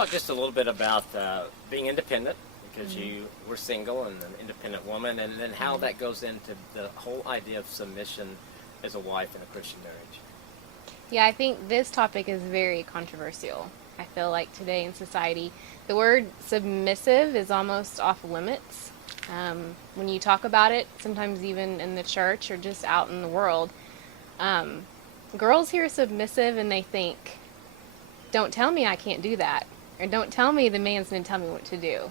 talk just a little bit about being independent, because you were single and an independent woman, and then how that goes into the whole idea of submission as a wife in a Christian marriage. Yeah, I think this topic is very controversial. I feel like today in society, the word submissive is almost off limits. When you talk about it, sometimes even in the church or just out in the world, um, girls hear submissive and they think, don't tell me I can't do that. Or don't tell me the man's going to tell me what to do.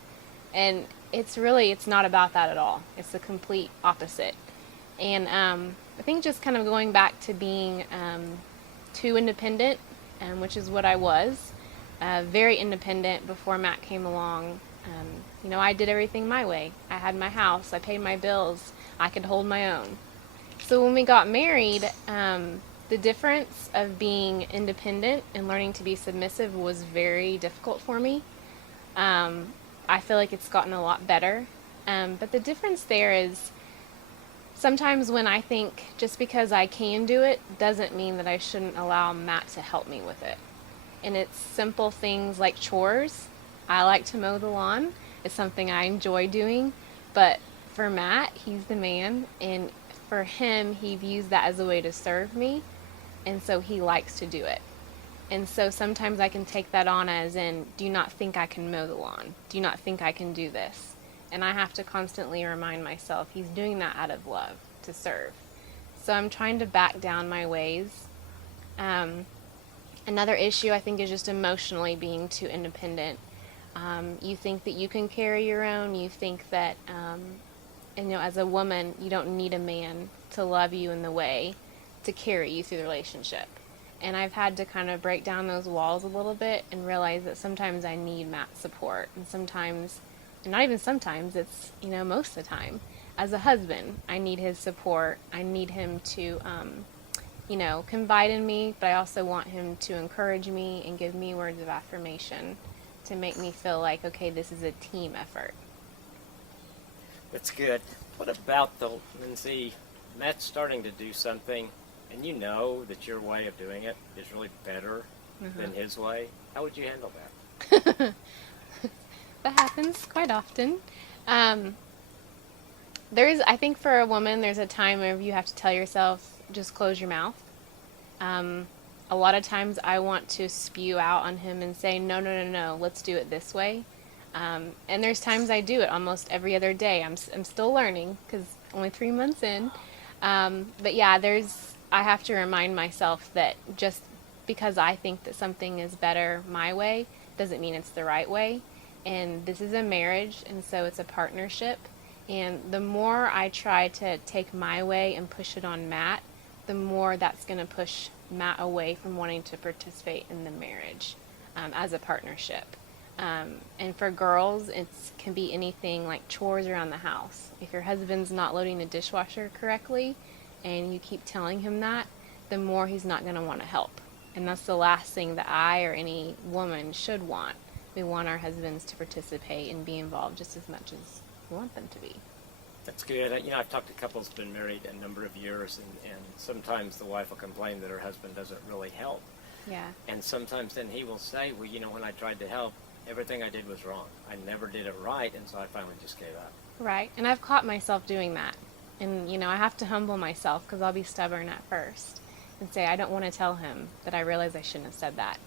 And it's not about that at all. It's the complete opposite. And I think just kind of going back to being too independent, which is what I was, very independent before Matt came along. I did everything my way. I had my house, I paid my bills, I could hold my own. So when we got married, the difference of being independent and learning to be submissive was very difficult for me. I feel like it's gotten a lot better. But the difference there is sometimes when I think just because I can do it doesn't mean that I shouldn't allow Matt to help me with it. And it's simple things like chores. I like to mow the lawn. It's something I enjoy doing. But for Matt, he's the man. And for him, he views that as a way to serve me. And so he likes to do it. And so sometimes I can take that on as in, do you not think I can mow the lawn? Do you not think I can do this? And I have to constantly remind myself he's doing that out of love to serve. So I'm trying to back down my ways. Another issue I think is just emotionally being too independent. You think that you can carry your own. You think that, as a woman, you don't need a man to love you in the way to carry you through the relationship. And I've had to kind of break down those walls a little bit and realize that sometimes I need Matt's support. And sometimes, and not even sometimes, it's, most of the time. As a husband, I need his support. I need him to, confide in me, but I also want him to encourage me and give me words of affirmation to make me feel like, okay, this is a team effort. That's good. What about, though, Lindsay, Matt's starting to do something, and you know that your way of doing it is really better than his way? How would you handle that? That happens quite often. I think for a woman, there's a time where you have to tell yourself, just close your mouth. A lot of times I want to spew out on him and say, no, no, no, no, let's do it this way. And there's times I do it almost every other day. I'm still learning because only 3 months in. But yeah, I have to remind myself that just because I think that something is better my way doesn't mean it's the right way. And this is a marriage, and so it's a partnership. And the more I try to take my way and push it on Matt, the more that's going to push Matt away from wanting to participate in the marriage as a partnership. And for girls, it can be anything like chores around the house. If your husband's not loading the dishwasher correctly and you keep telling him that, the more he's not going to want to help. And that's the last thing that I or any woman should want. We want our husbands to participate and be involved just as much as we want them to be. That's good. I've talked to couples who've been married a number of years, and sometimes the wife will complain that her husband doesn't really help. Yeah. And sometimes then he will say, well, when I tried to help, everything I did was wrong. I never did it right, and so I finally just gave up. Right. And I've caught myself doing that. And, I have to humble myself because I'll be stubborn at first and say, I don't want to tell him that I realize I shouldn't have said that.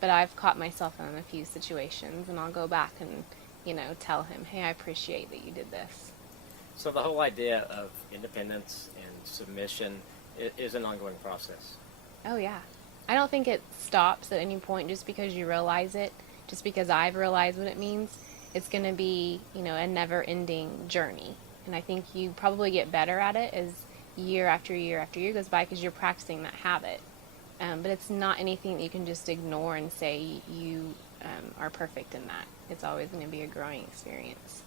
But I've caught myself in a few situations, and I'll go back and, tell him, hey, I appreciate that you did this. So the whole idea of independence and submission is an ongoing process. Oh, yeah. I don't think it stops at any point just because you realize it, just because I've realized what it means. It's going to be, a never-ending journey. And I think you probably get better at it as year after year after year goes by because you're practicing that habit. But it's not anything that you can just ignore and say you are perfect in that. It's always going to be a growing experience.